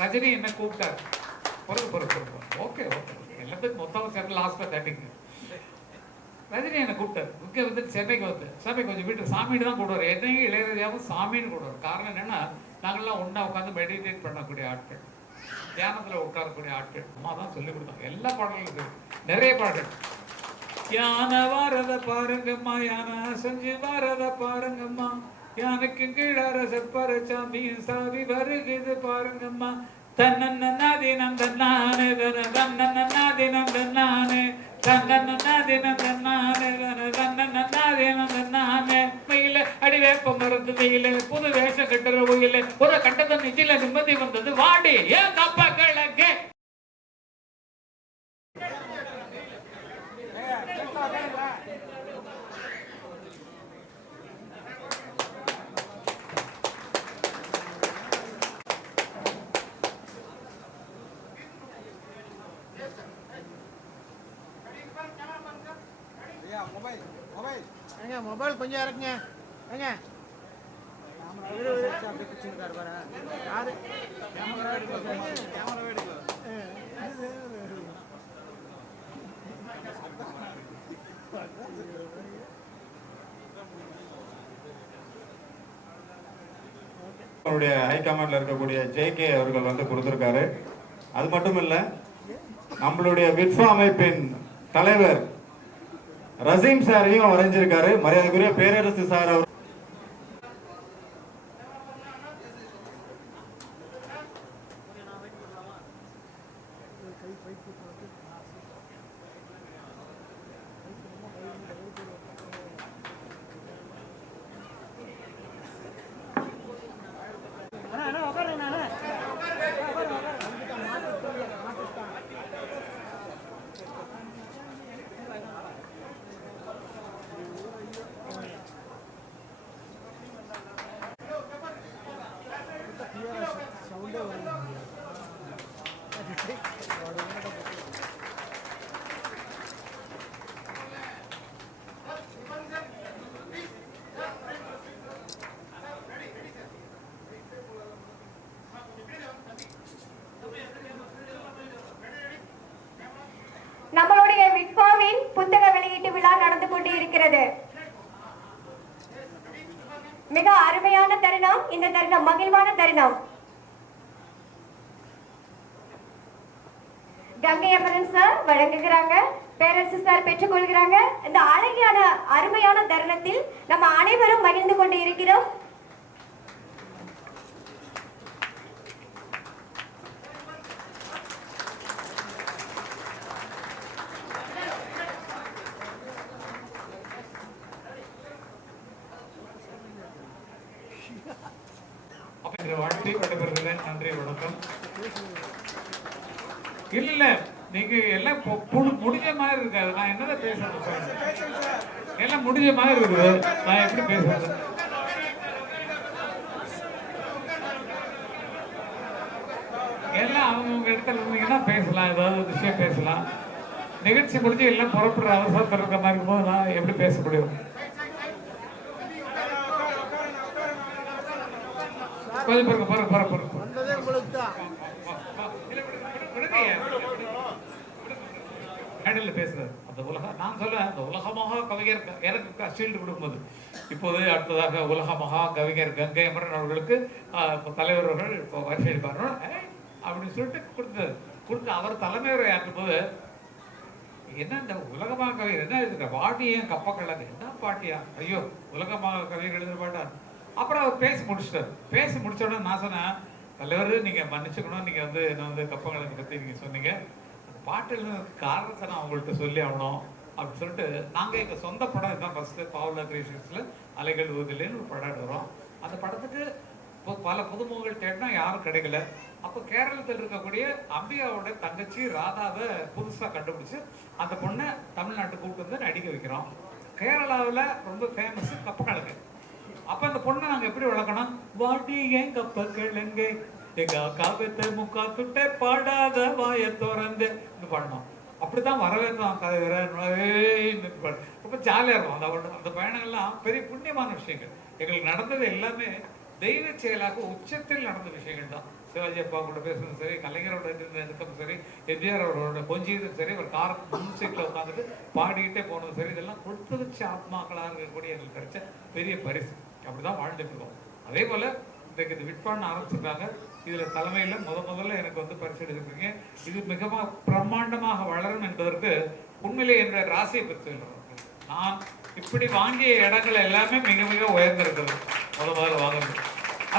ரஜினி என்ன கூப்பிட்டாரு? பொறுப்பு பொறுப்பு பொறுப்பு ஓகே ஓகே எல்லாத்துக்கும் மொத்தமாக சேர்த்து லாஸ்ட்டாக தட்டிங்க ரஜினி என்னை கூப்பிட்டார்? இங்கே வந்து சென்னைக்கு வந்து. சாமி கொஞ்சம் வீட்டு சாமின்னு தான் கூடுவார் என்னையும் இளையராஜாவும் சாமின்னு கூடுவார் காரணம் என்னென்னா நாங்கள்லாம் ஒன்றா உட்காந்து மெடிடேட் பண்ணக்கூடிய ஆட்கள். தியானத்தில் உட்காரக்கூடிய ஆட்கள். அம்மா தான் சொல்லி கொடுத்தாங்க. எல்லா பாடல்களும் நிறைய பாடல் யான வாரத பாருங்கம்மா. யானை செஞ்சு வாரத பாருங்கம்மா. யானைக்கு கீழார செப்பர சாவி வருகுது பாருங்கம்மா. தன்னன்னாதி நந்தன்னானே தன தன்னன்னாதி நந்தன்னானே தன்னன்னாதி நந்தன்னானே. தன தன்னன்னாதி நந்தன்னானே மருந்து வெயில புது வேஷம் கட்டுற வெயில ஒரு கட்டத்தை நெஞ்சில நிம்மதி வந்தது. வாடி ஏன் தப்ப கிழக்கு ஏங்க மொபைல் கொஞ்சம் இறக்குங்க. ஏங்க? அவருடைய ஹைகமாண்ட்ல இருக்கக்கூடிய ஜேகே அவர்கள் வந்து கொடுத்திருக்காரு. அது மட்டும் இல்ல நம்மளுடைய விட்ஃபா அமைப்பின் தலைவர் ரசீம் சாரையும் வரைஞ்சிருக்காரு. மரியாதைக்குரிய பேரரசு சார் அவர் அண்ணா, அண்ணா, உட்காருங்க, அண்ணா. உட்காருங்க, உட்காருங்க. நம்மளுடைய விட்பாவின் புத்தக வெளியீட்டு விழா நடந்து வருகிறது மிக அருமையான தருணம் இந்த தருணம் மகிழ்வான தருணம். கங்கை அமரன் சார் வழங்குகிறாங்க பேரரசு சார் பெற்றுக்கொள்கிறாங்க. இந்த அழகியான அருமையான தருணத்தில் நம்ம அனைவரும் மகிழ்ந்து கொண்டு இருக்கிறோம் அப்ப இந்த வாழ்த்தி விடைபெறுகிறேன் நன்றி வணக்கம் இல்ல இல்ல நீங்க எல்லாம் பொ- புடு- முடிஞ்ச மாதிரி இருக்காது நான் என்னதான் பேசுறது பாருங்க. எல்லாம் முடிஞ்ச மாதிரி இருக்குது நான் எப்படி பேசுறது எல்லாம் அவங்கவுங்க இடத்துல இருந்தீங்கன்னா பேசலாம் ஏதாவது ஒரு விஷயம் பேசலாம். நிகழ்ச்சி முடிஞ்சு எல்லாம் புறப்படுற அவசரத்தில் இருக்க மாதிரி இருக்கும்போது நான் எப்படி பேச முடியும் கொஞ்சம் பாருங்க பாருங்க பாருங்க பாருங்க. மேடையில் பேசுறது அந்த உலகம் நான் சொல்ல அந்த உலக மகா கவிஞர் க- எனக்கு ஷீல்டு கொடுக்கும்போது. இப்போது அடுத்ததாக உலக மகா கவிஞர் கங்கை அமரன் அவர்களுக்கு தலைவர்கள் இப்போ தலைவர் அப்படின்னு சொல்லிட்டு கொடுத்தது. கொடுத்து அவர் தலைமையுரை ஆற்றும் போது என்ன இந்த உலகமாக கவிஞர் என்ன இந்த பாட்டி கப்ப கப்பக்கலங்க என்ன பாட்டியா? ஐயோ உலகமாக கவி எழுதுற பாட்டா? அப்புறம் அவர் பேசி முடிச்சிட்டார். பேசி முடிச்ச உடனே நான் சொன்னேன் தலைவர் நீங்க மன்னிச்சுக்கணும். நீங்க வந்து என்ன வந்து கப்பங்களுக்கு பத்தி நீங்க சொன்னீங்க. அந்த பாட்டு எழுதுனதுக்கு காரணத்தை நான் உங்கள்கிட்ட சொல்லி ஆகணும். அப்படின்னு சொல்லிட்டு நாங்கள் எங்கள் சொந்த படம் இதுதான் ஃபர்ஸ்ட் பாவலா கிரியேஷன்ஸ்ல அலைகள் ஊதிலேன்னு ஒரு படம் எடுக்கிறோம். அந்த படத்துக்கு பல புதுமுகங்கள் தேடினா யாரும் கிடைக்கல. அப்போ கேரளத்தில் இருக்கக்கூடிய அம்பிகாவோட தங்கச்சி ராதாவை புதுசாக கண்டுபிடிச்சு அந்த பொண்ணை தமிழ்நாட்டுக்கு கூப்பிட்டு வந்து நடிக்க வைக்கிறோம். கேரளாவில் ரொம்ப ஃபேமஸ் கப்பக்கழகு அப்போ அந்த பொண்ணை நாங்கள் எப்படி வளர்க்கணும்? வாட்டி ஏன் கப்ப கிழங்கு எங்க காவியத்தை முக்கா துட்டை பாடாத வாய திறந்து பாடணும் அப்படித்தான் வரவேற்கலாம் தலைவரை ரொம்ப ஜாலியாக இருக்கும். அந்த அவ- அந்த பயணங்கள்லாம் பெரிய புண்ணியமான விஷயங்கள். எங்களுக்கு நடந்தது எல்லாமே தெய்வ செயலாக உச்சத்தில் நடந்த விஷயங்கள் தான். சிவாஜி அப்பா கூட பேசுனதும் சரி கலைஞரோட இருந்த சரி எம்ஜிஆர் அவரோட கொஞ்சியதும் சரி அவர் கார் முன் சீட்டில் உட்காந்துட்டு பாடிக்கிட்டே போனதும் சரி இதெல்லாம் கொடுத்துருச்சு ஆத்மாக்களாக இருக்கக்கூடிய எங்களுக்கு கிடைச்ச பெரிய பரிசு. அப்படிதான் வாழ்ந்துட்டு இருக்கோம். அதே போல இன்றைக்கு இது விட்பான்னு ஆரம்பிச்சிருக்காங்க. இதுல தலைமையில முத முதல்ல எனக்கு வந்து பரிசு எடுத்துருக்கீங்க. இது மிகவும் பிரம்மாண்டமாக வளரும் என்பதற்கு உண்மையிலே என்ற ராசியை பற்றி நான் இப்படி வாங்கிய இடங்கள் எல்லாமே மிக மிக உயர்ந்திருக்கிறது. முத முதல்ல வாங்க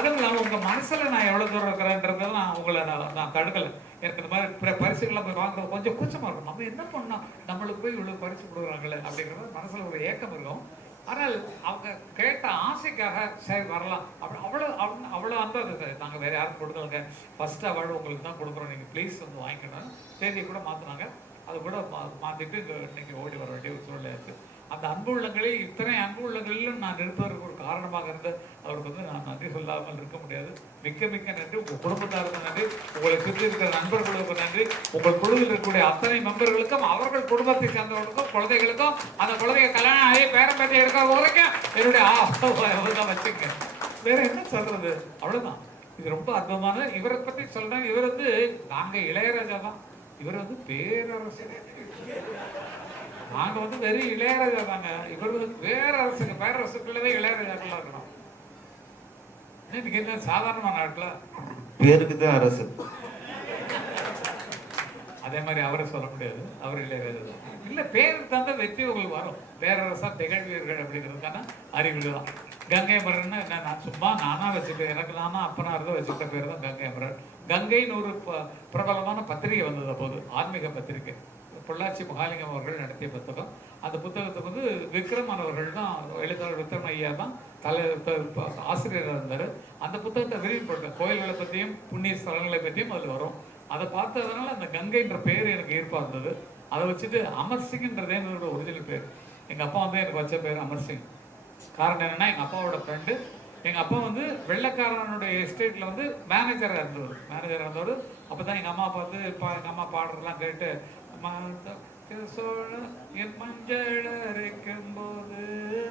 அதுவும் இல்லாமல் உங்க மனசுல நான் எவ்வளவு தூரம் இருக்கிறேன்றதை நான் உங்களை நான் நான் தடுக்கல. எனக்கு இந்த மாதிரி பிற பரிசுகள்லாம் போய் வாங்குறது கொஞ்சம் கூச்சமா இருக்கும். நம்ம என்ன பண்ணோம் நம்மளுக்கு போய் இவ்வளவு பரிசு கொடுக்குறாங்களே அப்படிங்கிறது மனசுல ஒரு ஏக்கம் இருக்கும். ஆனால் அவங்க கேட்ட ஆசைக்காக சரி வரலாம். அப்படி அவ்வளோ அவ்வளோ அவ்வளோ அந்த இருந்தது. நாங்கள் வேறு யாரும் கொடுக்கலங்க. ஃபஸ்ட்டு அவார்டு உங்களுக்கு தான் கொடுக்குறோம். நீங்கள் ப்ளீஸ் வந்து வாங்கிக்கணும். தேதியை கூட மாற்றினாங்க அது கூட மா- மாற்றிட்டு இங்க இன்னைக்கு ஓடி வர வேண்டிய ஒரு சூழ்நிலை இருக்குது அந்த அன்பு உள்ளங்களில் இத்தனை அன்பு உள்ளங்களிலும் நான் இருப்பதற்கு ஒரு காரணமாக இருந்த அவருக்கு வந்து நான் நன்றி சொல்லாமல் இருக்க முடியாது. மிக்க மிக்க நன்றி. உங்கள் குடும்பத்தாருக்கு நன்றி. உங்களை சுற்றி இருக்கிற நண்பர்களுக்கு நன்றி. உங்கள் குழுவில் இருக்கக்கூடிய அத்தனை மெம்பர்களுக்கும் அவர்கள் குடும்பத்தை சேர்ந்தவர்களுக்கும் குழந்தைகளுக்கும் அந்த குழந்தைங்க கல்யாணம் ஆகி பேரம் பேட்டி எடுக்கிற வரைக்கும் என்னுடைய ஆசை வச்சுங்க வேற என்ன சொல்றது? அவ்வளவுதான். இது ரொம்ப அற்புதமான இவரை பத்தி சொல்றேன். இவர் வந்து நாங்க இளையராஜா தான். இவர் வந்து பேரரசர். நாங்க வந்து வெறும் இளையராஜா தாங்க. இவர் வந்து பேரரசுங்க பேரரசுக்குள்ளவே இளையராஜாக்கெல்லாம் இருக்கணும். இன்னைக்கு என்ன சாதாரணமான நாட்டுல பேருக்கு தான் அரசு. அதே மாதிரி அவரை சொல்ல முடியாது. அவர் இளையராஜா தான். இல்ல பேர் தந்த வெற்றி உங்களுக்கு வரும். பேரரசா திகழ்வீர்கள் அப்படிங்கிறதுக்கான அறிகுறி தான். கங்கை மரன்னா என்ன நான் சும்மா நானா வச்சுட்டேன். எனக்கு நானா அப்பனா இருந்த வச்சுக்கிட்ட பேர் தான் கங்கை மரன் கங்கைன்னு ஒரு பிரபலமான பத்திரிகை வந்தது அப்போது. ஆன்மீக பத்திரிகை. பொள்ளாச்சி மகாலிங்கம் அவர்கள் நடத்திய புத்தகம். அந்த புத்தகத்துக்கு வந்து விக்ரமன் அவர்கள் தான் எழுத்தாளர் விக்ரம் ஐயா தான் தலை ஆசிரியராக இருந்தார். அந்த புத்தகத்தை விரிவுபடுத்த கோயில்களை பற்றியும் புண்ணிய ஸ்தலங்களை பற்றியும் அதில் வரும். அதை பார்த்ததுனால அந்த கங்கைன்ற பேர் எனக்கு ஈர்ப்பாக இருந்தது. அதை வச்சுட்டு அமர் சிங்ன்றதே என்னோட ஒரிஜினல் பேர். எங்கள் அப்பா வந்து எனக்கு வச்ச பேர் அமர் சிங். காரணம் என்னென்னா எங்கள் அப்பாவோட ஃப்ரெண்டு எங்கள் அப்பா வந்து வெள்ளைக்காரனுடைய எஸ்டேட்டில் வந்து மேனேஜராக இருந்தவர். மேனேஜராக இருந்தவர். அப்போ தான் எங்கள் அம்மா பார்த்து பா எங்கள் அம்மா பாடுறதெல்லாம் கேட்டு என் மஞ்சள் அரைக்கும் போது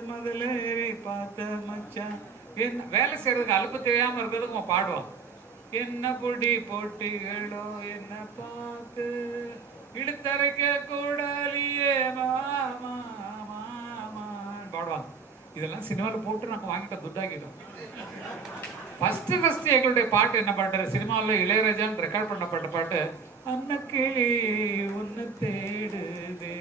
மதுளேறி பார்த்த மச்சான் என்ன? வேலை செய்கிறதுக்கு அலுப்பு தெரியாமல் இருக்கிறதுக்கு அவன் பாடுவான். என்ன பொடி போட்டிகளோ என்ன பார்த்து இழுத்தரைக்க கூடாலியே மாமா மாமான்னு பாடுவாங்க. இதெல்லாம் சினிமாவில் போட்டு நாங்கள் வாங்கிட்ட துட்டாக்கிட்டோம் ஃபஸ்ட்டு ஃபஸ்ட்டு எங்களுடைய பாட்டு என்ன பாட்டு? சினிமாவில் இளையராஜான் ரெக்கார்ட் பண்ணப்பட்ட பாட்டு அன்னக்கிளி உன்னை தேடுதே.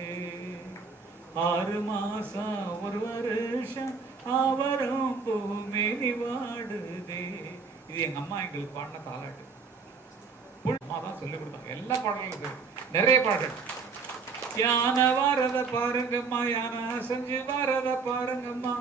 ஆறு மாசம் ஒரு வருஷம் அவரும் பூமேனி வாடுதே இது எங்க அம்மா எங்களுக்கு பாடின தாலாட்டு. அம்மா தான் சொல்லி கொடுத்தாங்க. எல்லா பாடல்களும் நிறைய பாடல் யானை வாரத பாருங்கம்மா யானை செஞ்சு வாரத பாருங்கம்மா.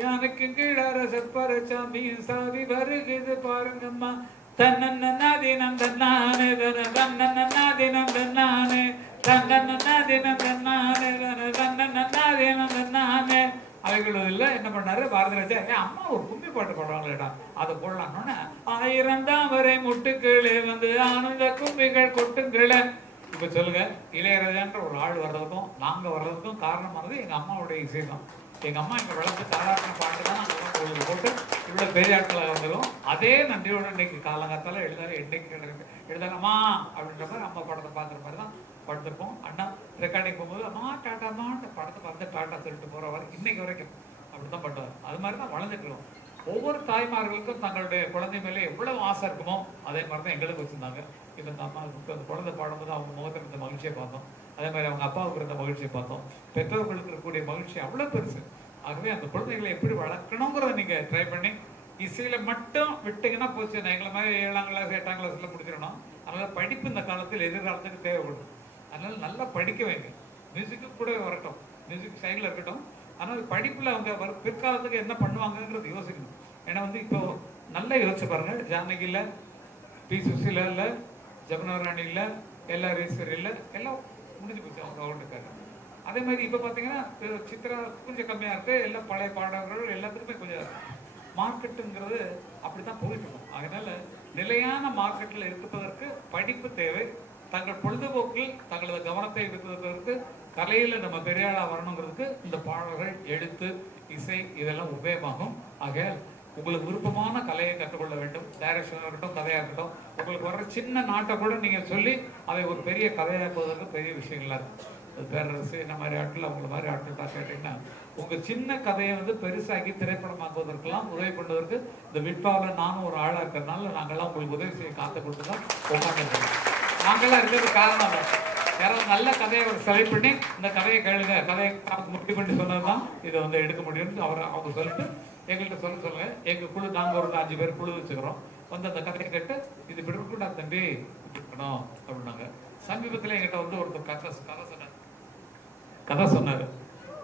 யானைக்கு கீழார சப்பர சாமியின் சாவி வருகுது பாருங்கம்மா. தன்னன்னாதி நந்தன்னானே தன தன்னன்னாதி நந்தன்னானே. தன்னன்னாதி நந்தன்னானே தன தன்னன்னாதி நந்தன்னானே. அவைகளும் என்ன பண்ணாரு? பாரதி ராஜா ஏன் அம்மா ஒரு கும்மி பாட்டு பாடுவாங்களேடா அதை போடலாம்னு ஆயிரம் தாமரை முட்டுக்களே வந்து ஆனந்த கும்மிகள் கொட்டுங்களே. இப்போ சொல்லுங்கள் இளையராஜான்ற ஒரு ஆள் வர்றதுக்கும் நாங்கள் வர்றதுக்கும் காரணமானது எங்கள் அம்மாவுடைய இசை தான் அம்மா எங்க வளர்த்து தாராட்டின பாட்டு தான் நாங்கள் எல்லாம் போட்டு இவ்வளோ பெரிய ஆட்களாக வந்துடும் அதே நன்றியோட இன்னைக்கு காலங்காத்தால் எழுதாரு என்னைக்கு எழுதலாமா அப்படின்ற மாதிரி அம்மா படத்தை பார்க்குற மாதிரி தான் படுத்திருப்போம். அண்ணா ரெக்கார்டிங் போகும்போது அம்மா டாட்டா டாட்டாமா படத்தை பார்த்து டாட்டா சொல்லிட்டு போகிற வரைக்கும் இன்னைக்கு வரைக்கும் அப்படிதான் பண்ணுவார். அது மாதிரி தான் வளர்ந்துக்கிடுவோம் ஒவ்வொரு தாய்மார்களுக்கும் தங்களுடைய குழந்தை மேலே எவ்வளவு ஆசை இருக்குமோ அதே மாதிரி தான் எங்களுக்கு வச்சுருந்தாங்க. இப்போ இந்த அம்மாவுக்கு அந்த குழந்தை பாடும்போது அவங்க முகத்தில் இருந்த மகிழ்ச்சியை பார்த்தோம். அதே மாதிரி அவங்க அப்பாவுக்கு இருந்த மகிழ்ச்சியை பார்த்தோம். பெற்றோர்களுக்கு இருக்கக்கூடிய மகிழ்ச்சி அவ்வளோ பெருசு. ஆகவே அந்த குழந்தைகளை எப்படி வளர்க்கணுங்கிறத நீங்கள் ட்ரை பண்ணி இசையில மட்டும் விட்டீங்கன்னா போச்சு. நான் எங்களை மாதிரி ஏழாம் கிளாஸ் எட்டாம் கிளாஸ்ல முடிச்சிடணும். அதனால படிப்பு இந்த காலத்தில் எதிர்காலத்துக்கு தேவைப்படும் அதனால நல்லா படிக்க வைங்க. மியூசிக்கு கூட வரட்டும். மியூசிக் சைடில் இருக்கட்டும். ஆனால் படிப்பில் அவங்க வர பிற்காலத்துக்கு என்ன பண்ணுவாங்கங்கிறது யோசிக்கணும். ஏன்னா வந்து இப்போ நல்லா யோசிச்சு பாருங்க. ஜானகியில் பி சுசிலா இல்ல ஜமுனாராணி இல்ல எல்ஆர் ஈஸ்வரி எல்லாம் முடிஞ்சு போச்சு அவங்க அவர்களுக்காக அதே மாதிரி இப்போ பார்த்தீங்கன்னா அஹ் சித்ரா கொஞ்சம் கம்மியாக இருக்குது எல்லாம் பழைய பாடகர்கள் எல்லாத்துக்குமே கொஞ்சம் மார்க்கெட்டுங்கிறது அப்படித்தான் போயிட்டு இருக்கும் அதனால் நிலையான மார்க்கெட்டில் இருப்பதற்கு படிப்பு தேவை. தங்கள் பொழுதுபோக்கில் தங்களது கவனத்தை இருப்பதற்கு கலையில் நம்ம பெரியாளாக வரணுங்கிறதுக்கு இந்த பாடல்கள் எழுத்து இசை இதெல்லாம் உபயோகமாகும். ஆகையால் உங்களுக்கு விருப்பமான கலையை கற்றுக்கொள்ள வேண்டும் டைரக்ஷனாக இருக்கட்டும் கதையாக இருக்கட்டும் உங்களுக்கு வர சின்ன நாட்டை கூட நீங்கள் சொல்லி அதை ஒரு பெரிய கதையாக்குவதற்கு பெரிய விஷயங்களா இருக்கும். பேரரசு இந்த மாதிரி ஆட்கள் அவங்கள மாதிரி ஆட்கள் தான் கேட்டிங்கன்னா உங்கள் சின்ன கதையை வந்து பெருசாக்கி திரைப்படமாக்குவதற்கெல்லாம் உதவி பண்ணுவதற்கு இந்த விட்பாவில் நானும் ஒரு ஆளாக இருக்கிறதுனால நாங்கள்லாம் உங்களுக்கு உதவி செய்ய காத்து கொடுத்து தான் உட்காந்துருக்கோம் நாங்கள்லாம் இருக்கிறது காரணம் யாராவது நல்ல கதையை ஒரு செலக்ட் பண்ணி இந்த கதையை கேளுங்க கதையை நமக்கு பண்ணி சொன்னது தான் இதை வந்து எடுக்க முடியும்னு அவர் அவங்க சொல்லிட்டு எங்கள்கிட்ட சொல்ல சொல்லுங்க. எங்கள் குழு நாங்கள் ஒரு அஞ்சு பேர் குழு வச்சுக்கிறோம். வந்து அந்த கதையை கேட்டு இது இப்படி இருக்கக்கூடா தம்பி இருக்கணும் அப்படின்னாங்க. சமீபத்தில் எங்கிட்ட வந்து ஒருத்தர் கதை கதை சொன்னார். கதை சொன்னார்.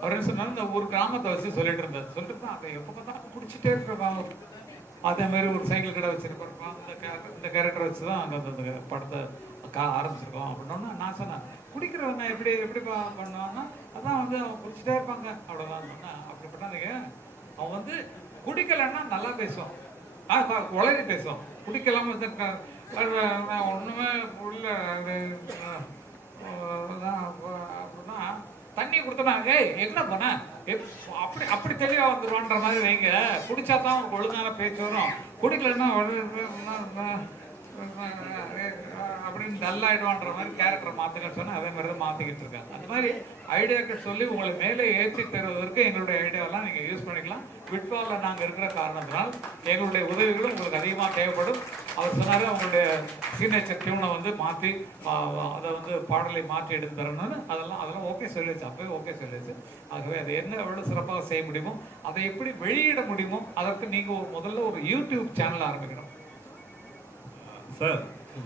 அவர் என்ன சொன்னார்? இந்த ஒரு கிராமத்தை வச்சு சொல்லிட்டு இருந்தார். சொல்லிட்டு தான் அதை எப்போ பார்த்தா பிடிச்சிட்டே இருப்பாங்க அதே மாதிரி ஒரு சைக்கிள் கடை வச்சிருப்போம் இந்த கே- இந்த கேரக்டர் வச்சு தான் அங்கே அந்த படத்தை கா ஆரம்பிச்சிருக்கோம் அப்படின்னா நான் சொன்னேன் குடிக்கிறவங்க எப்படி எப்படி பா- பண்ணுவான்னா அதான் வந்து அவங்க குடிச்சிட்டே இருப்பாங்க. அவ்வளோதான் சொன்னேன். அவன் வந்து குடிக்கலைன்னா நல்லா பேசுவான். ஆ பா- உளறி பேசுவான். குடிக்கலாம வந்து க- நான் உள்ள அப்படின்னா தண்ணி கொடுத்தனா ஏய் என்ன பண்ண? எப்- அப்படி அப்படி தெளிவாக வந்துருவான்ற மாதிரி வைங்க. குடிச்சா தான் ஒழுங்கான பேச்சு வரும். குடிக்கலன்னா அப்படின்னு டல்லாயிடுவான்ற மாதிரி கேரக்டர் மாற்றுங்கன்னு சொன்னால் அதே மாதிரி தான் மாற்றிக்கிட்டு இருக்காங்க. அந்த மாதிரி ஐடியாக்கள் சொல்லி உங்களை மேலே ஏற்றி தருவதற்கு எங்களுடைய ஐடியாவெல்லாம் நீங்கள் யூஸ் பண்ணிக்கலாம். விட்பாவில் நாங்கள் இருக்கிற காரணத்தினால் எங்களுடைய உதவிகளும் உங்களுக்கு அதிகமாக தேவைப்படும். அவர் சொன்னார் உங்களுடைய சிக்னேச்சர் டியூனை வந்து மாற்றி அதை வந்து பாடலை மாற்றி எடுத்து தரணும்னு. அதெல்லாம் அதெல்லாம் ஓகே சொல்லிடுச்சு அப்போயே ஓகே சொல்லிடுச்சு ஆகவே அதை என்ன எவ்வளோ சிறப்பாக செய்ய முடியுமோ அதை எப்படி வெளியிட முடியுமோ அதற்கு நீங்கள் ஒரு முதல்ல ஒரு யூடியூப் சேனல் ஆரம்பிக்கணும். சார்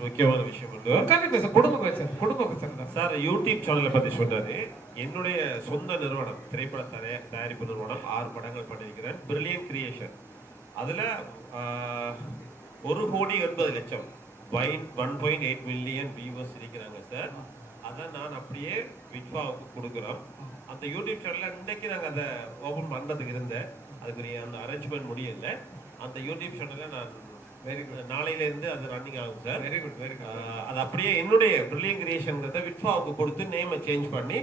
முக்கியமான விஷயம் வந்து உட்காந்து பேச குடும்ப பேச குடும்ப பேசுறது சார் யூடியூப் சேனலை பத்தி சொன்னாரு என்னுடைய சொந்த நிறுவனம் திரைப்பட தயாரி தயாரிப்பு நிறுவனம் ஆறு படங்கள் பண்ணியிருக்கிறேன். பிரில்லியன் கிரியேஷன் அதுல ஒரு கோடி எண்பது லட்சம். One point eight million viewers இருக்கிறாங்க சார் அதை நான் அப்படியே விட்வாவுக்கு கொடுக்குறோம். அந்த யூடியூப் சேனல்ல இன்னைக்கு நாங்கள் அதை ஓபன் பண்ணதுக்கு இருந்தேன். அதுக்குரிய அந்த அரேஞ்ச்மெண்ட் முடியல. அந்த யூடியூப் சேனலை நான் வெரி குட் நாளையில இருந்து அது ரன்னிங் ஆகும் sir. Very good very good அது அப்படியே என்னுடைய பிரில்லியன் கிரியேஷன்ங்கிறத விட்வாவுக்கு கொடுத்து நேமை சேஞ்ச் பண்ணி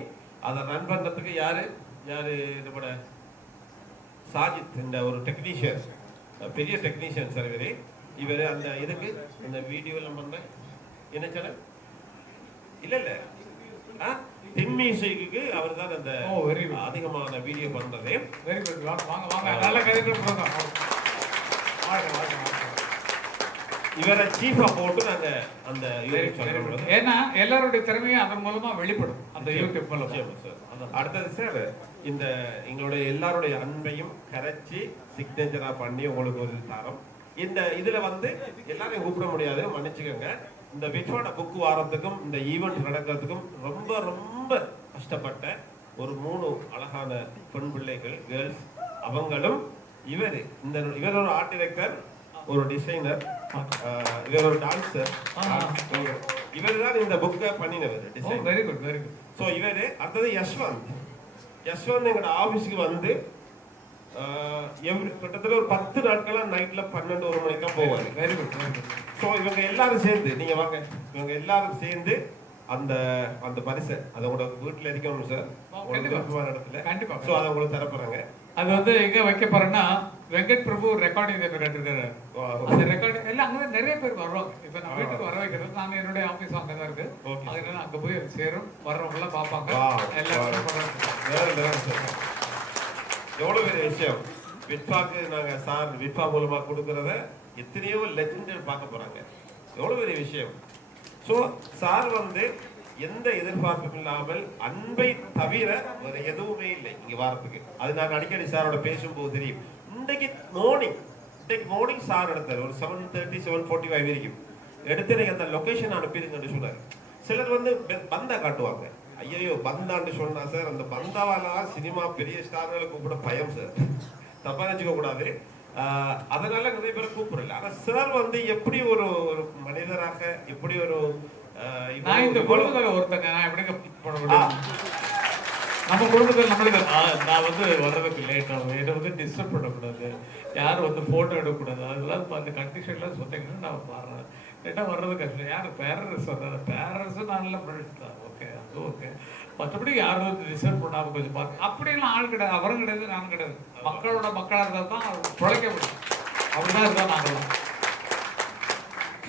அதை ரன் பண்றதுக்கு யாரு? யாரு நம்மட சாஜித் இந்த ஒரு டெக்னீஷியன் பெரிய டெக்னீஷியன் சார் இவரு. இவர் அந்த இதுக்கு இந்த வீடியோ எல்லாம் பண்ற என்ன சேனல் இல்ல இல்ல. ஆ தென் மியூசிக்கு அவர் தான் அந்த good. அதிகமான வீடியோ பண்றது. வெரி குட் வாங்க வாங்க வாங்க நல்ல கதைகள் இவரை சீஃபா போட்டு நாங்க அந்த. சேனல் ஏன்னா எல்லாருடைய திறமையும் அதன் மூலமா வெளிப்படும். அந்த யூடியூப் மூலமா. சார். அடுத்தது சார் இந்த எங்களுடைய எல்லாருடைய அன்பையும் கரைச்சி சிக்னேச்சரா பண்ணி உங்களுக்கு ஒரு தரம். இந்த இதுல வந்து எல்லாரையும் கூப்பிட முடியாது மன்னிச்சுக்கோங்க. இந்த விட்வான புக் வாரத்துக்கும் இந்த ஈவெண்ட் நடக்கிறதுக்கும் ரொம்ப ரொம்ப கஷ்டப்பட்ட ஒரு மூணு அழகான பெண் பிள்ளைகள் கேர்ள்ஸ் அவங்களும் இவர் இந்த இவர் ஒரு ஆர்ட் டைரக்டர் ஒரு டிசைனர் இவர் ஒரு டான்சர் ஆஹா. இவர் தான் இந்த புக்கை பண்ணினவர் design very good very good so இவர் அடுத்தது யஷ்வந்த். யஷ்வந்த் எங்களோட ஆஃபீஸுக்கு வந்து கிட்டத்தட்ட ஒரு பத்து நாட்களா நைட்ல பன்னெண்டு ஒரு மணிக்கு தான் போவாரு வெரி குட் ஸோ இவங்க எல்லாரும் சேர்ந்து நீங்க வாங்க. இவங்க எல்லாரும் சேர்ந்து அந்த அந்த பரிசை அதை உங்களோட வீட்டுல இருக்கணும் சார் கண்டிப்பா. இடத்துல. கண்டிப்பா. ஸோ அதை உங்களுக்கு தரப்போறாங்க. அது வந்து எங்க வைக்க போறேன்னா வெங்கட் பிரபு ரெக்கார்டிங் தேட்டர் கட்டிருக்காரு. அந்த ரெக்கார்டிங் எல்லாம் அங்கே நிறைய பேர் வர்றோம். இப்போ நான் வீட்டுக்கு வர வைக்கிறது நாங்க என்னுடைய ஆபீஸ் அங்கே தான் இருக்கு. Okay. அதனால அங்க போய் அது சேரும். வர்றவங்க எல்லாம் பார்ப்பாங்க. எல்லாரும். எவ்வளவு பெரிய விஷயம். விட்பாக்கு நாங்க சார் விட்பா மூலமா கொடுக்கறத எத்தனையோ லெஜெண்ட் பார்க்க போறாங்க. எவ்வளவு பெரிய விஷயம். சோ சார் வந்து எந்த எதிர்பார்ப்பும் இல்லாமல் அன்பை தவிர வேற எதுவுமே இல்லை. இங்க வாரத்துக்கு. அது நாங்க அடிக்கடி சாரோட பேசும்போது தெரியும். இன்னைக்கு மார்னிங் இன்னைக்கு மார்னிங் சார் எடுத்தார். ஒரு seven thirty seven forty five வரைக்கும் எடுத்து எனக்கு அந்த லொகேஷன் அனுப்பிடுங்கன்னு சொன்னார். சிலர் வந்து பந்தா காட்டுவாங்க. ஐயோ பந்தான்னு சொன்னா சார் அந்த பந்தாவெல்லாம் சினிமா பெரிய ஸ்டார்களை கூப்பிட பயம் சார் தப்பா நினைச்சுக்க கூடாது. அதனால நிறைய பேர் கூப்பிடல. ஆனா சார் வந்து எப்படி ஒரு ஒரு மனிதராக எப்படி ஒரு நான் இந்த குடும்பத்துல ஒருத்தங்க நான் முடியும்? நம்ம குடும்பத்தில் நம்மளுக்கு நான் வந்து வர்றதுக்கு லேட் ஆகும். என்னை வந்து டிஸ்டர்ப் பண்ணக்கூடாது. யாரும் வந்து ஃபோட்டோ எடுக்கக்கூடாது. அதெல்லாம் இப்போ அந்த கண்டிஷன்லாம் சொன்னீங்கன்னா நான் பாடுறேன் லேட்டாக வர்றது கஷ்டம். யார் பேரண்ட்ஸ் வர்றாரு பேரண்ட்ஸும் நல்ல ஃப்ரெண்ட்ஸ் தான். ஓகே அது ஓகே மற்றபடி யாரும் வந்து டிஸ்டர்ப் பண்ணாமல் கொஞ்சம் பார்த்து அப்படியெல்லாம் ஆள் கிடையாது. அவரும் கிடையாது நானும் கிடையாது. மக்களோட மக்களாக இருந்தால் தான் பிழைக்க முடியும். அப்படிதான் இருந்தால் நாங்களாம்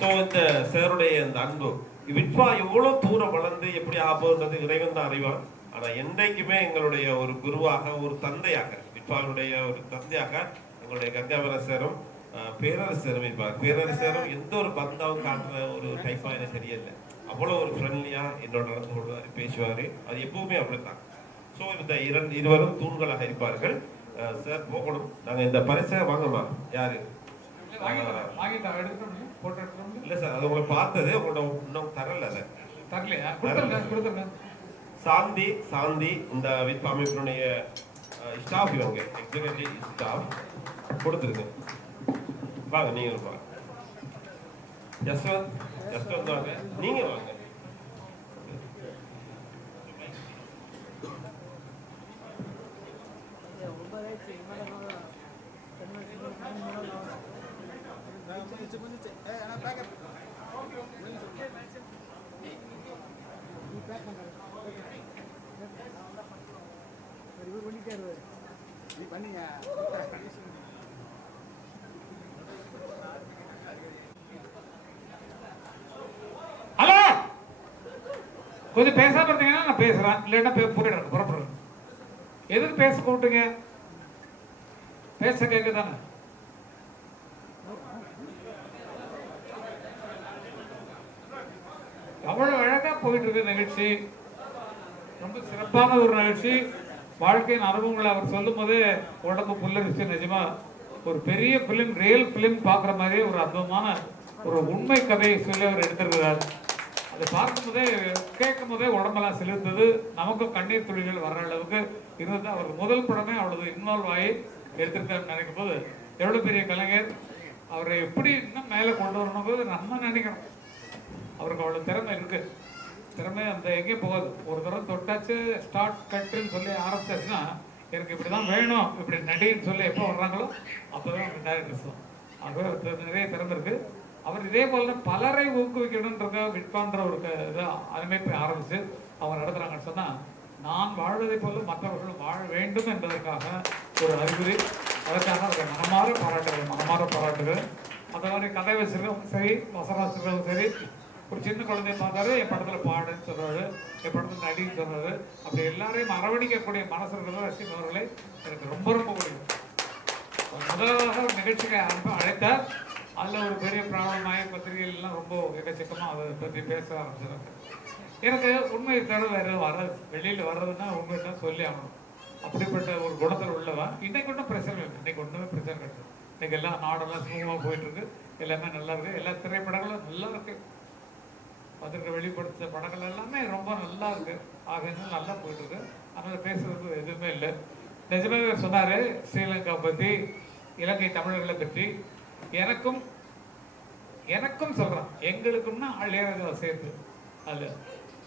ஸோ இந்த சேருடைய அந்த அன்பு விட்வா எவ்வளோ தூரம் வளர்ந்து எப்படி ஆபோன்றது இறைவன் தான் அறிவான். ஆனா என்றைக்குமே எங்களுடைய ஒரு குருவாக ஒரு தந்தையாக விட்வாவுடைய ஒரு தந்தையாக எங்களுடைய கங்காவரசரும் பேரரசரும் இருப்பார். பேரரசரும் எந்த ஒரு பந்தாவும் காட்டுற ஒரு டைப்பா எனக்கு தெரியல. அவ்வளவு ஒரு ஃப்ரெண்ட்லியா என்னோட நடந்து கொள்வாரு பேசுவாரு. அது எப்பவுமே அப்படித்தான். ஸோ இந்த இரண்டு இருவரும் தூண்களாக இருப்பார்கள். சார் போகணும். நாங்க இந்த பரிசை வாங்கலாம் யாரு? இல்ல சார் அது உங்களை பார்த்தது உங்களோட இன்னும் தரல அதை. தரலையா? கொடுத்துருங்க கொடுத்துருங்க. சாந்தி சாந்தி இந்த வித் அமைப்பினுடைய ஸ்டாஃப் இவங்க எக்ஸிகூட்டிவ் ஸ்டாஃப் கொடுத்துருங்க வாங்க நீங்க வாங்க யஸ்வந்த் யஸ்வந்த் வாங்க நீங்க வாங்க பேக்கப் இவர் பண்ணிட்டே இருவார் நீ ஹலோ! கொஞ்சம் பேசாம இருந்தீங்கன்னா நான் பேசுறேன். இல்லைன்னா பே- போயிடுறேன் புறப்படுறேன். எதுக்கு பேச கூப்பிட்டுங்க? பேச கேட்குதானே அவ்வளவு அழகா போயிட்டு இருக்கு நிகழ்ச்சி. ரொம்ப சிறப்பான ஒரு நிகழ்ச்சி. வாழ்க்கையின் அனுபவங்களை அவர் சொல்லும் போதே உடம்பு புல்லரிச்சு நிஜமா ஒரு பெரிய பிலிம் ரியல் பிலிம் பார்க்குற மாதிரியே ஒரு அற்புதமான ஒரு உண்மை கதையை சொல்லி அவர் எடுத்திருக்கிறார். அதை பார்க்கும்போதே கேட்கும் போதே உடம்பெல்லாம் செலுத்தது நமக்கும் கண்ணீர் துளிகள் வர்ற அளவுக்கு இருந்தது. அவர் முதல் படமே அவ்வளவு இன்வால்வ் ஆகி எடுத்திருக்காருன்னு நினைக்கும் போது எவ்வளோ பெரிய கலைஞர். அவரை எப்படி இன்னும் மேலே கொண்டு வரணும் நம்ம நினைக்கணும் அவருக்கு அவ்வளோ திறமை இருக்குது திறமை அந்த எங்கேயும் போகாது. ஒரு தடவை தொட்டாச்சு ஸ்டார்ட் கட்டுன்னு சொல்லி ஆரம்பிச்சாச்சுன்னா எனக்கு இப்படி தான் வேணும் இப்படி நடின்னு சொல்லி எப்போ வர்றாங்களோ அப்போ தான் டேரக்டர்ஸ் தான் ஆகவே நிறைய திறந்திருக்கு. அவர் இதே போல பலரை ஊக்குவிக்கணுன்றத விற்பான்ற ஒரு க- இதை அமைப்பை ஆரம்பிச்சு அவர் நடத்துறாங்கன்னு சொன்னால் நான் வாழ்வதை போல மற்றவர்களும் வாழ வேண்டும் என்பதற்காக ஒரு அறிகுறி. அதற்காக அவரை மனமாற பாராட்டுகள் மனமாற பாராட்டுகள் அந்த மாதிரி கதை வச்சிருக்கவங்க சரி வசராசிரியர்களும் சரி ஒரு சின்ன குழந்தைய பார்த்தாரு என் படத்துல பாடுன்னு சொல்றாரு என் படத்துல நடின்னு சொல்றாரு. அப்படி எல்லாரையும் அரவணைக்கக்கூடிய மனசு இருக்கிற ரசிகன் அவர்களை எனக்கு ரொம்ப ரொம்ப பிடிக்கும். முதலாக நிகழ்ச்சிகள் நிகழ்ச்சிக்கு அனுப்ப அழைத்தார். அதில் ஒரு பெரிய பிராபலமாய பத்திரிகைகள் எல்லாம் ரொம்ப எக்கச்சக்கமாக அதை பற்றி பேச ஆரம்பிச்சிருக்காங்க எனக்கு உண்மை தவிர வேற வர்றது. வெளியில் வர்றதுன்னா உண்மை தான் சொல்லி ஆகணும். அப்படிப்பட்ட ஒரு குணத்தில் உள்ளவன் இன்னைக்கு ஒன்றும் பிரச்சனை இல்லை. இன்னைக்கு ஒன்றுமே பிரச்சனை கிடையாது. இன்னைக்கு எல்லாம் நாடெல்லாம் சுமூகமாக போயிட்டு இருக்கு. எல்லாமே நல்லா இருக்கு. எல்லா திரைப்படங்களும் நல்லா இருக்கு. வந்திருக்க வெளிப்படுத்த படங்கள் எல்லாமே ரொம்ப நல்லா இருக்கு. ஆகையினால நல்லா போயிட்டு இருக்கு. அதனால பேசுறதுக்கு எதுவுமே இல்லை. நிஜமாவே அவர் சொன்னாரு ஸ்ரீலங்கா பத்தி இலங்கை தமிழர்களை பற்றி. எனக்கும் எனக்கும் சொல்றான் எங்களுக்கும்னா இளையராஜா சேர்த்து. அல்ல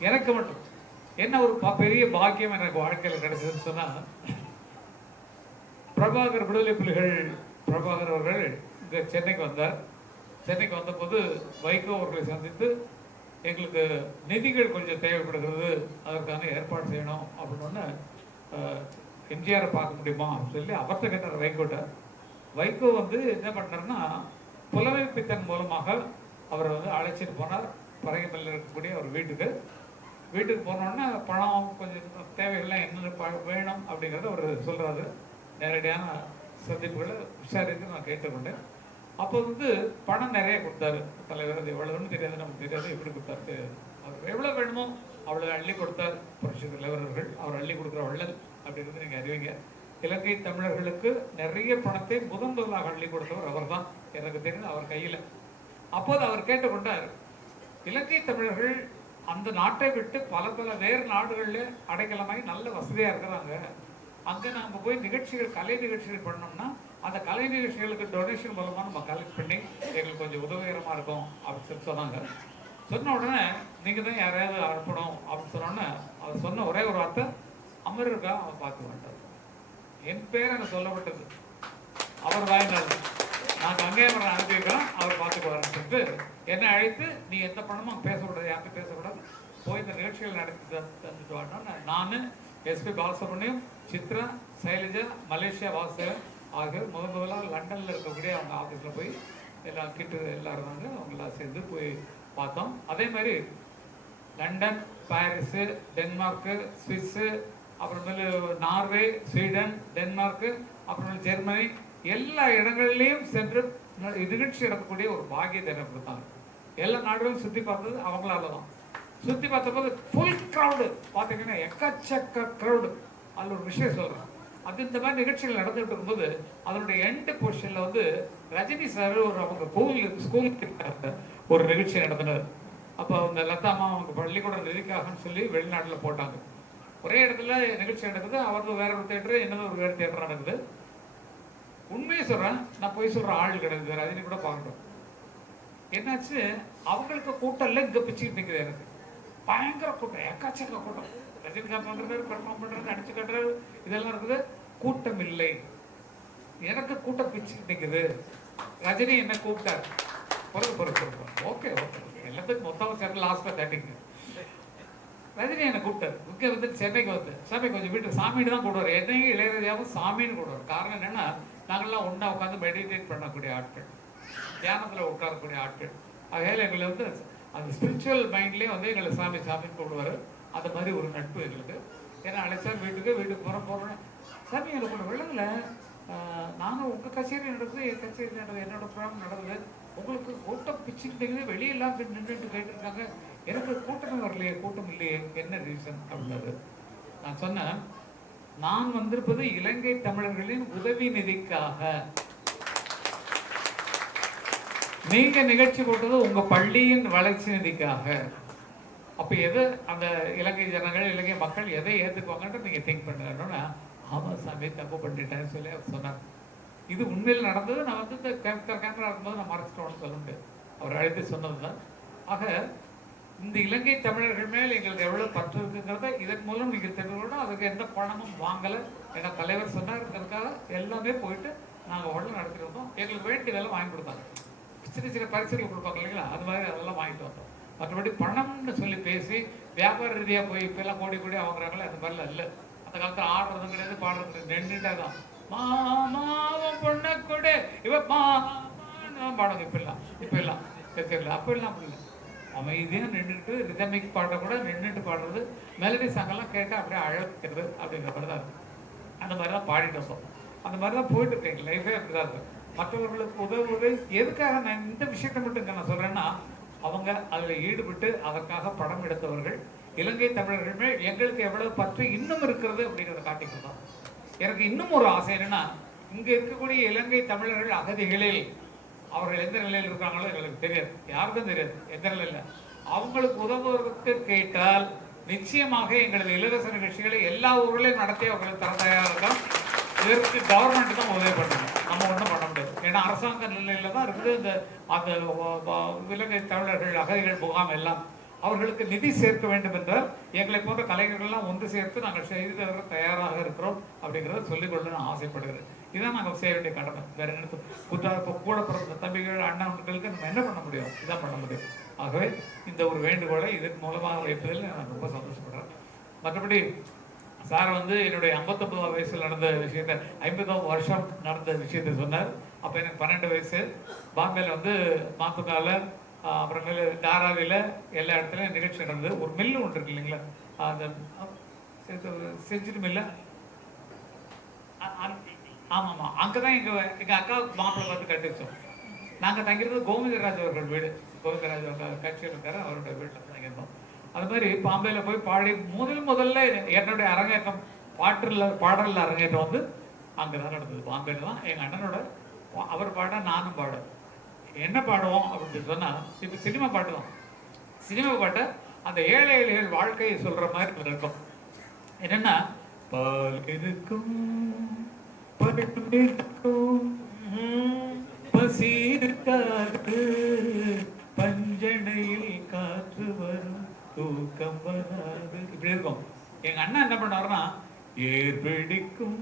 எனக்கு மட்டும். என்ன ஒரு பெரிய பாக்கியம் எனக்கு வாழ்க்கையில் கிடைச்சதுன்னு சொன்னா பிரபாகர் விடுதலை புலிகள் பிரபாகர் அவர்கள் இங்க சென்னைக்கு வந்தார். சென்னைக்கு வந்தபோது வைகோ அவர்களை சந்தித்து எங்களுக்கு நிதிகள் கொஞ்சம் தேவைப்படுகிறது அதற்கான ஏற்பாடு செய்யணும் அப்படின்னு எம்ஜிஆரை பார்க்க முடியுமா அப்படின்னு சொல்லி அவர்த்த கேட்டார் வைகோட்ட. வைகோ வந்து என்ன பண்ணாருன்னா புலமை பித்தன் மூலமாக அவரை வந்து அழைச்சிட்டு போனார். பறையமல்ல இருக்கக்கூடிய அவர் வீட்டுக்கு. வீட்டுக்கு போனோடனே பணம் கொஞ்சம் தேவைகள்லாம் என்னென்ன ப- வேணும் அப்படிங்கிறத அவர் சொல்கிறாரு நேரடியான சந்திப்புகளை விசாரித்து நான் கேட்டுக்கொண்டேன். அப்போ வந்து பணம் நிறைய கொடுத்தாரு. தலைவர் அது எவ்வளவுன்னு தெரியாது நமக்கு தெரியாது எப்படி கொடுத்தாரு தெரியாது. அவர் எவ்வளவு வேணுமோ அவ்வளவு அள்ளி கொடுத்தார். புரட்சி தலைவர் அவர்கள் அவர் அள்ளி கொடுக்குற வள்ளல் அப்படின்றது நீங்க அறிவீங்க. இலங்கை தமிழர்களுக்கு நிறைய பணத்தை முதன் முதலாக அள்ளி கொடுத்தவர் அவர்தான். எனக்கு தெரியும் அவர் கையில. அப்போது அவர் கேட்டுக்கொண்டார் இலங்கை தமிழர்கள் அந்த நாட்டை விட்டு பல பல வேறு நாடுகளில் அடைக்கலமாகி நல்ல வசதியா இருக்கிறாங்க. அங்க நாம போய் நிகழ்ச்சிகள் கலை நிகழ்ச்சிகள் பண்ணோம்னா அந்த கலை நிகழ்ச்சிகளுக்கு டொனேஷன் மூலமாக நம்ம கலெக்ட் பண்ணி எங்களுக்கு கொஞ்சம் உதவிகரமாக இருக்கும் அப்படின்னு சொல்லி சொன்னாங்க. சொன்ன உடனே நீங்கள் தான் யாரையாவது அனுப்பணும் அப்படின்னு சொன்ன உடனே அவர் சொன்ன ஒரே ஒரு வார்த்தை அமர் இருக்கா அவன் பார்க்க மாட்டார் என் பேர் எனக்கு சொல்லப்பட்டது. அவர் வாயினால் நான் கங்கையமரன் அனுப்பியிருக்கோம் அவர் பார்த்துக்குவாருன்னு சொல்லிட்டு என்னை அழைத்து நீ எந்த பணமும் பேசக்கூடாது யார்கிட்ட பேசக்கூடாது. போய் இந்த நிகழ்ச்சிகள் நடத்தி தந்து- தந்துட்டு வரணும் நான் எஸ்பி பாலசுப்ரமணியம் சித்ரா சைலஜா மலேசியா வாசுதேவன் ஆக முதல் முதலாக லண்டனில் இருக்கக்கூடிய அவங்க ஆஃபீஸில் போய் எல்லாம் கிட்ட எல்லாம் இருந்தாங்க அவங்களாம் சேர்ந்து போய் பார்த்தோம். அதே மாதிரி லண்டன் பாரிஸு டென்மார்க்கு சுவிஸ்ஸு அப்புறமேலு நார்வே ஸ்வீடன் டென்மார்க்கு அப்புறமேலு ஜெர்மனி எல்லா இடங்கள்லையும் சென்று நிகழ்ச்சி நடக்கக்கூடிய ஒரு பாக்கியத்தை எனக்கு கொடுத்தாங்க. எல்லா நாடுகளும் சுற்றி பார்த்தது அவங்களால தான் சுற்றி பார்த்தபோது ஃபுல் க்ரௌடு பார்த்தீங்கன்னா எக்கச்சக்க க்ரௌடு அதில் ஒரு விஷயம் சொல்கிறேன் அது இந்த மாதிரி நிகழ்ச்சிகள் நடந்துகிட்டு இருக்கும்போது அதனுடைய எண்டு பொசிஷனில் வந்து ரஜினி சார் ஒரு அவங்க கோவில் ஸ்கூலுக்கு ஒரு நிகழ்ச்சி நடத்தினார். அப்போ அந்த லதாமா அவங்க பள்ளிக்கூடம் நிதிக்காகன்னு சொல்லி வெளிநாட்டில் போட்டாங்க. ஒரே இடத்துல நிகழ்ச்சி நடக்குது அவரது வேற ஒரு தேட்டர் என்னது ஒரு வேறு தேட்டர் நடக்குது. உண்மையை சொல்றேன் நான் போய் சொல்கிற ஆள் கிடையாது ரஜினி கூட பார்க்கணும். என்னாச்சு அவங்களுக்கு கூட்டம் இல்லை இங்க பிச்சுக்கிட்டு நிற்குது எனக்கு. பயங்கர கூட்டம் எக்காச்சக்க கூட்டம். ரஜினிகாந்த் பண்றாரு பெர்ஃபார்ம் பண்ணுறது அடிச்சு கட்டுறது இதெல்லாம் இருக்குது கூட்டம் இல்லை எனக்கு கூட்டம் பிச்சு நிற்குது ரஜினி என்ன கூப்பிட்டார். பொறுத்து பொறுத்து ஓகே ஓகே. எல்லாத்துக்கும் மொத்தமாக சேர்ந்து லாஸ்ட்டாக தேட்டிங்க ரஜினி என்னை கூப்பிட்டாரு. இங்கே வந்து சென்னைக்கு வந்து. சாமி கொஞ்சம் வீட்டு சாமின்னு தான் கூடுவார் என்னையும் இளையராஜாவும் சாமின்னு கூடுவார் காரணம் என்னன்னா நாங்கள்லாம் ஒன்றா உட்காந்து மெடிடேட் பண்ணக்கூடிய ஆட்கள். தியானத்தில் உட்காரக்கூடிய ஆட்கள். ஆகையால் எங்களை வந்து அந்த ஸ்பிரிச்சுவல் மைண்ட்லேயே வந்து எங்களை சாமி சாமின்னு கூப்பிடுவார். அந்த மாதிரி ஒரு நட்பு எங்களுக்கு. ஏன்னா அழைச்சா வீட்டுக்கு வீட்டுக்கு போகிற போகிறேன் சாமி எனக்கு ஒன்று விளங்கல. நானும் உங்கள் கச்சேரி நடக்குது என் கச்சேரி நடக்குது என்னோட ப்ரோக்ராம் நடக்குது. உங்களுக்கு கூட்டம் பிச்சுக்கிட்டீங்க வெளியெல்லாம் நின்றுட்டு கேட்டுருக்காங்க. எனக்கு கூட்டமே வரலையே கூட்டம் இல்லையே என்ன ரீசன் அப்படின்னாரு நான் சொன்னேன் நான் வந்திருப்பது இலங்கை தமிழர்களின் உதவி நிதிக்காக. நீங்க நிகழ்ச்சி போட்டது உங்க பள்ளியின் வளர்ச்சி நிதிக்காக. அப்போ எது அந்த இலங்கை ஜனங்கள் இலங்கை மக்கள் எதை ஏற்றுக்குவாங்கன்ட்டு நீங்கள் திங்க் பண்ணுங்கன்னா ஆமா சாமி தப்பு பண்ணிட்டேன்னு சொல்லி அவர் சொன்னார். இது உண்மையில் நடந்தது. நான் வந்து இந்த கேமரா இருக்கும்போது நான் மறைச்சிட்டோம்னு சொல்ல முடியாது. அவர் அழைத்து சொன்னதுதான். ஆக இந்த இலங்கை தமிழர்கள் மேல் எங்களுக்கு எவ்வளோ பற்று இருக்குங்கிறத இதன் மூலம் நீங்கள் தெரிஞ்சுக்கணும் அதுக்கு எந்த பணமும் வாங்கலை ஏன்னா தலைவர் சொன்னாருங்கிறதுக்காக எல்லாமே போயிட்டு நாங்கள் உடனே நடத்திட்டு வந்தோம். எங்களுக்கு வேண்டியதெல்லாம் வாங்கி கொடுத்தாங்க. சின்ன சின்ன பரிசுகள் கொடுப்பாங்க இல்லைங்களா? அது மாதிரி அதெல்லாம் வாங்கிட்டு வந்தோம். மற்றபடி பணம்னு சொல்லி பேசி வியாபார ரீதியாக போய் இப்பெல்லாம் கோடி கோடி வாங்குறாங்களே அந்த மாதிரிலாம் இல்லை. அந்த காலத்தில் ஆடுறதும் கிடையாது பாடுறது கிடையாது. நின்றுட்டே தான் மாமாவும் பொண்ணை கொடு இவ மாமான்னு பாடுங்க இப்பெல்லாம். இப்பெல்லாம். தெரியல. அப்போல்லாம் அப்படி இல்லை அமைதியாக நின்றுட்டு ரிதமிக் பாடுற கூட நின்றுட்டு பாடுறது மெலடி சாங்கெல்லாம் கேட்டால் அப்படியே அழகிறது அப்படிங்கிற மாதிரி தான் இருக்கும். அந்த மாதிரி தான் பாடிட்டு வந்தோம். அந்த மாதிரி தான் போயிட்டு இருக்கேன் லைஃபே அப்படி தான் இருக்கும் மற்றவர்களுக்கு உதவுவது எதுக்காக நான் இந்த விஷயத்தை மட்டும் நான் சொல்கிறேன்னா அவங்க அதில் ஈடுபட்டு அதற்காக படம் எடுத்தவர்கள் இலங்கை தமிழர்கள் மேல் எங்களுக்கு எவ்வளவு பற்று இன்னும் இருக்கிறது அப்படிங்கிறத காட்டிக்கிறோம் எனக்கு இன்னும் ஒரு ஆசை என்னன்னா இங்கே இருக்கக்கூடிய இலங்கை தமிழர்கள் அகதிகளில் அவர்கள் எந்த நிலையில் இருக்காங்களோ எங்களுக்கு தெரியாது. யாருக்கும் தெரியாது. எந்த நிலையில் அவங்களுக்கு உதவுவதற்கு கேட்டால் நிச்சயமாக எங்களது இலவச நிகழ்ச்சிகளை எல்லா ஊர்களிலும் நடத்தி அவர்களுக்கு தர தயாராக இதற்கு கவர்மெண்ட் தான் உதவி பண்ணணும் நம்ம ஒன்றும் பண்ண முடியாது ஏன்னா அரசாங்க நிலையில தான் இருக்குது இந்த அந்த இலங்கை தமிழர்கள் அகதிகள் முகாம் எல்லாம் அவர்களுக்கு நிதி சேர்க்க வேண்டும் என்றால் எங்களை போன்ற கலைஞர்கள்லாம் ஒன்று சேர்த்து நாங்கள் செய்து தர தயாராக இருக்கிறோம் அப்படிங்கிறத சொல்லிக்கொள்ள நான் ஆசைப்படுகிறேன். இதான் நாங்கள் செய்ய வேண்டிய கடமை. வேற என்ன புத்தா இப்போ கூட பிறந்த தம்பிகள் அண்ணன்களுக்கு நம்ம என்ன பண்ண முடியும்? இதான் பண்ண முடியும். ஆகவே இந்த ஒரு வேண்டுகோளை இதன் மூலமாக வைப்பதில் நான் ரொம்ப சந்தோஷப்படுறேன். மற்றபடி சார் வந்து என்னுடைய ஐம்பத்தொம்பதாம் வயசுல நடந்த விஷயத்தை ஐம்பதாம் வருஷம் நடந்த விஷயத்தை சொன்னார். அப்போ எனக்கு பன்னெண்டு வயசு. பாம்பேல வந்து மாத்துக்கால அப்புறமேல தாராவில எல்லா இடத்துலையும் நிகழ்ச்சி நடந்தது. ஒரு மில்லு ஒன்று இருக்கு இல்லைங்களா? அந்த செஞ்சுரி மில்லு ஆமாம்மா அங்கே தான் எங்கள் எங்கள் அக்கா மாப்பிள்ளை பார்த்து கட்டி வச்சோம். நாங்கள் தங்கியிருந்தது கோவிந்தராஜ் அவர்கள் வீடு. கோவிந்தராஜ் அவர்கள் கட்சியில் இருக்காரு. அவருடைய வீட்டில் தங்கியிருந்தோம். அது மாதிரி பாம்பேல போய் பாடி முதல் முதல்ல என்னுடைய அரங்கேற்றம் பாட்டில் பாடலில் அரங்கேற்றம் வந்து அங்கே தான் நடந்தது. பாம்பேல தான் எங்கள் அண்ணனோட அவர் பாட நானும் பாட என்ன பாடுவோம் அப்படின்னு சொன்னால் இப்போ சினிமா பாட்டு தான் சினிமா பாட்டை அந்த ஏழை ஏழைகள் வாழ்க்கையை சொல்கிற மாதிரி இருக்கும் என்னன்னா பால் இருக்கும் பருப்பு இருக்கும் பசி இருக்காது பஞ்சனையில் காற்று வரும் தூக்கம் வராது. இப்படி இருக்கும். எங்கள் அண்ணா என்ன பண்ணாருன்னா ஏர் பிடிக்கும்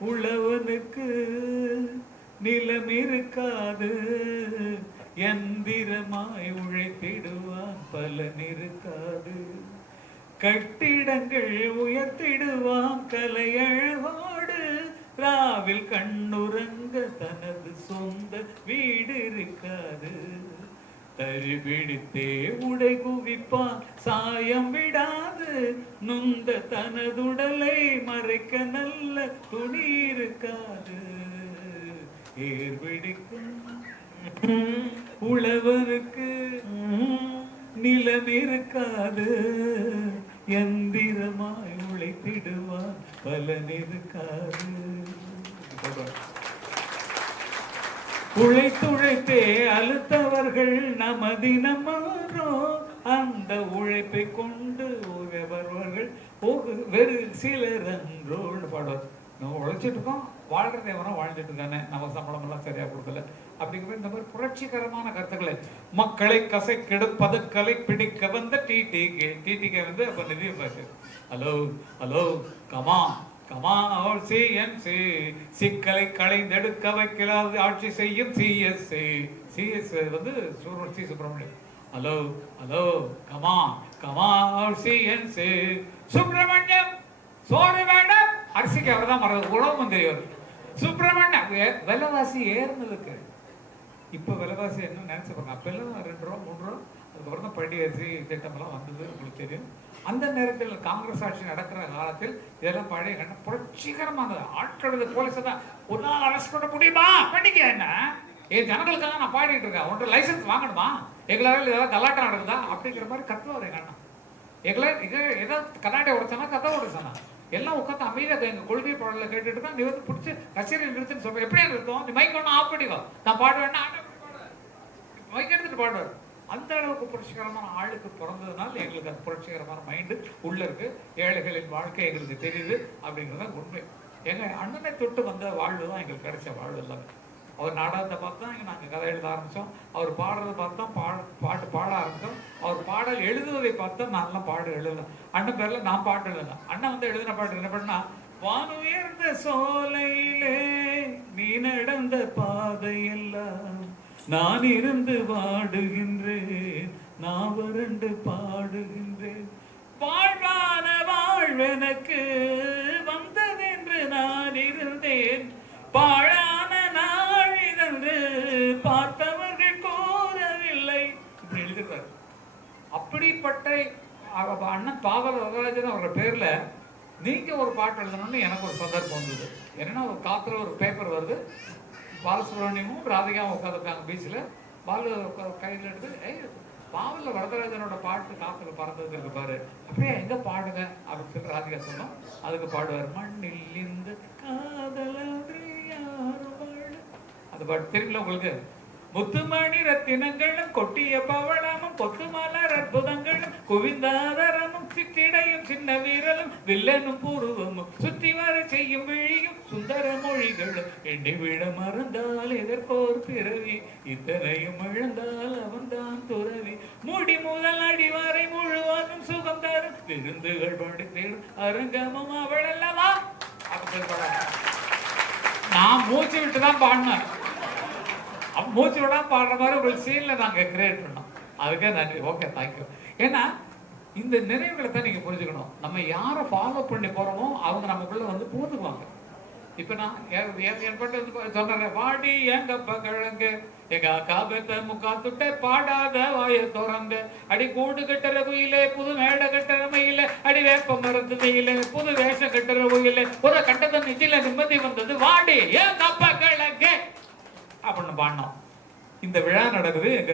உழவனுக்கு நிலம் இருக்காது. எந்திரமாய் உழைத்திடுவான் பலன் இருக்காது. கட்டிடங்கள் உயர்த்திடுவான் கலையழகோடு ராவில் கண்ணுறங்க தனது சொந்த வீடு இருக்காது. தறி பிடித்தே உடை குவிப்பான் சாயம் விடாது. நுந்த தனதுடலை மறைக்க நல்ல துணி இருக்காது. ஏர் பிடிக்கும் உழவருக்கு நிலம் இருக்காது. எந்திரமாய் உழைத்திடுவான் பலன் இருக்காது. உழைத்துழைப்பே அழுத்தவர்கள் நமதி மாறோம் அந்த உழைப்பை கொண்டு உறவர்கள் வெறு சிலர் அன்றோடு பாடுவார் நம்ம உழைச்சிட்டு இருக்கோம். வாழ்றதை எவனோ வாழ்ந்துட்டு இருக்கானே. நம்ம சம்பளம் எல்லாம் சரியா கொடுக்கல. அப்படிங்கிற இந்த மாதிரி புரட்சிகரமான கருத்துக்களை. மக்களை கசை கெடுப்பது கலை பிடிக்க வந்த டிடிகே டிடிகே வந்து அப்ப நிதி பார்த்து ஹலோ ஹலோ கமா கமா சிஎன்சி சிக்கலை களைந்தெடுக்க வைக்கலாது ஆட்சி செய்யும் சிஎஸ்சி சிஎஸ் வந்து சூரன் சி சுப்பிரமணியம். ஹலோ ஹலோ கமா கமா சிஎன்சி. சுப்பிரமணியம் சோறு வேண்டாம். அரிசிக்கு அவர் தான் மறந்து உணவு மந்திரியவர் சுப்பிரமணியம் விலைவாசி ஏறுனதுக்கு இப்போ விலைவாசி என்ன நினைச்சு பாருங்க. அப்பெல்லாம் ரெண்டு ரூபா மூணு ரூபா அதுக்கப்புறம் தான் படி அரிசி திட்டமெல்லாம் வந்தது உங்களுக்கு தெரியும். அந்த நேரத்தில் காங்கிரஸ் ஆட்சி நடக்கிற காலத்தில் இதெல்லாம் பழைய கண்ட புரட்சிகரமாக ஆட்களது போலீஸ் தான் ஒரு நாள் அரெஸ்ட் பண்ண முடியுமா? பண்ணிக்க என்ன? என் ஜனங்களுக்காக நான் பாடிட்டு இருக்கேன். உன்கிட்ட லைசன்ஸ் வாங்கணுமா? எங்களால் இதெல்லாம் கலாட்டம் நடக்குதா? அப்படிங்கிற மாதிரி கத்துவார் எங்க அண்ணா. எங்களை இது ஏதாவது கண்ணாடி உடைச்சானா கதை உடைச்சானா? எல்லாம் உட்காந்து அமைதியாக எங்கள் கொள்கை பாடல கேட்டுட்டு தான் நீ வந்து பிடிச்சி கச்சேரி நிறுத்துன்னு சொல்கிறேன் எப்படி நிறுத்துவோம் நீ மைக் ஒன்று ஆஃப் பண்ணிக்கோ. நான் பாடுவேன்னா மைக் எடுத்துட்டு பாடுவார். அந்த அளவுக்கு புரட்சிகரமான ஆளுக்கு பிறந்ததுனால எங்களுக்கு அந்த புரட்சிகரமான மைண்டு உள்ளே இருக்கு. ஏழைகளின் வாழ்க்கை எங்களுக்கு தெரியுது அப்படிங்கிறது உண்மை. எங்கள் அண்ணனை தொட்டு வந்த வாழ்வு தான் எங்களுக்கு கிடைச்ச வாழ்வு எல்லாமே அவர் நாடகத்தை பார்த்து தான் நாங்கள் கதை எழுத ஆரம்பித்தோம் அவர் பாடுறதை பார்த்து தான் பாட பாட்டு பாட ஆரம்பித்தோம் அவர் பாடல் எழுதுவதை பார்த்து தான் நான்லாம் பாடு எழுதலாம் அண்ணன் பேரில் நான் பாட்டு எழுதலாம் அண்ணன் வந்து எழுதின பாட்டு என்ன பண்ணா வானுயர்ந்த சோலையிலே நீ நடந்த பாதையெல்லாம் நான் இருந்து பாடுகின்றேன் நான் வறண்டு பாடுகின்றேன். வாழ்வான வாழ்வெனக்கு வந்ததென்று நான் இருந்தேன். பாழான நாழிதென்று பார்த்தவர்கள் கோரவில்லை. எழுதுகிறார் அப்படிப்பட்ட அண்ணன் பாவல் வரராஜன் அவர்கள் பேர்ல நீங்க ஒரு பாட்டு எழுதணும்னு எனக்கு ஒரு சந்தர்ப்பம் வந்தது. என்னன்னா ஒரு காத்திர ஒரு பேப்பர் வருது. பாலசுப்ரமணியமும் ராதிகாவும் உட்காந்துருக்காங்க பீச்சில் பாலு கையில் எடுத்து ஏய் பாவலில் வரதராஜனோட பாட்டு காத்தில் பறந்தது இருக்கு பாரு. அப்படியே எங்கே பாடுங்க? அப்படின்னு சொல்லி ராதிகா சொன்னோம் அதுக்கு பாடுவார் மண்ணில் இந்த காதல் யாரும் அந்த பாட்டு தெரியல உங்களுக்கு? முத்துமணி ரத்தினங்களும் கொட்டிய பவளமும் பொத்துமலர் அற்புதங்களும் குவிந்தாதரமும் சித்திடையும் சின்ன வீரலும் வில்லனும் பூர்வமும் சுத்தி வர செய்யும் விழியும் சுந்தர மொழிகளும். எண்ணிவிட மறந்தால் எதற்கோர் பிறவி? இத்தனையும் இழந்தால் அவன்தான் துறவி. முடி முதல் அடிவாரை முழுவதும் சுகம் தரும். விருந்துகள் படித்தேன் அரங்கமும் அவள் அல்லவா நான் மூச்சு விட்டு தான் பாடினேன். அப்போ மூச்சு பாடுற மாதிரி ஒரு சீனில் நாங்கள் கிரியேட் பண்ணோம். அதுக்கே நன்றி. ஓகே தேங்க்யூ ஏன்னா இந்த நினைவுகளை தான் நீங்கள் புரிஞ்சுக்கணும். நம்ம யாரை ஃபாலோ பண்ணி போகிறோமோ அவங்க நமக்குள்ளே வந்து பூந்துக்குவாங்க இப்போ நான் என் என் பட்டு வந்து சொன்னேன் வாடி எங்க கிழங்கு எங்க அக்கா பெத்த முக்கா துட்டை பாடாத வாய திறந்து அடி கூடு கட்டுற குயிலே புது மேடை கட்டுற மயில அடி வேப்ப மருந்து வெயில புது வேஷம் கட்டுற குயில. ஒரு கட்டத்தை நிச்சயில நிம்மதி வந்தது. வாடி எங்க கப்ப கிழங்கு அப்படின்னு பாடினோம். இந்த விழா நடக்குது எங்க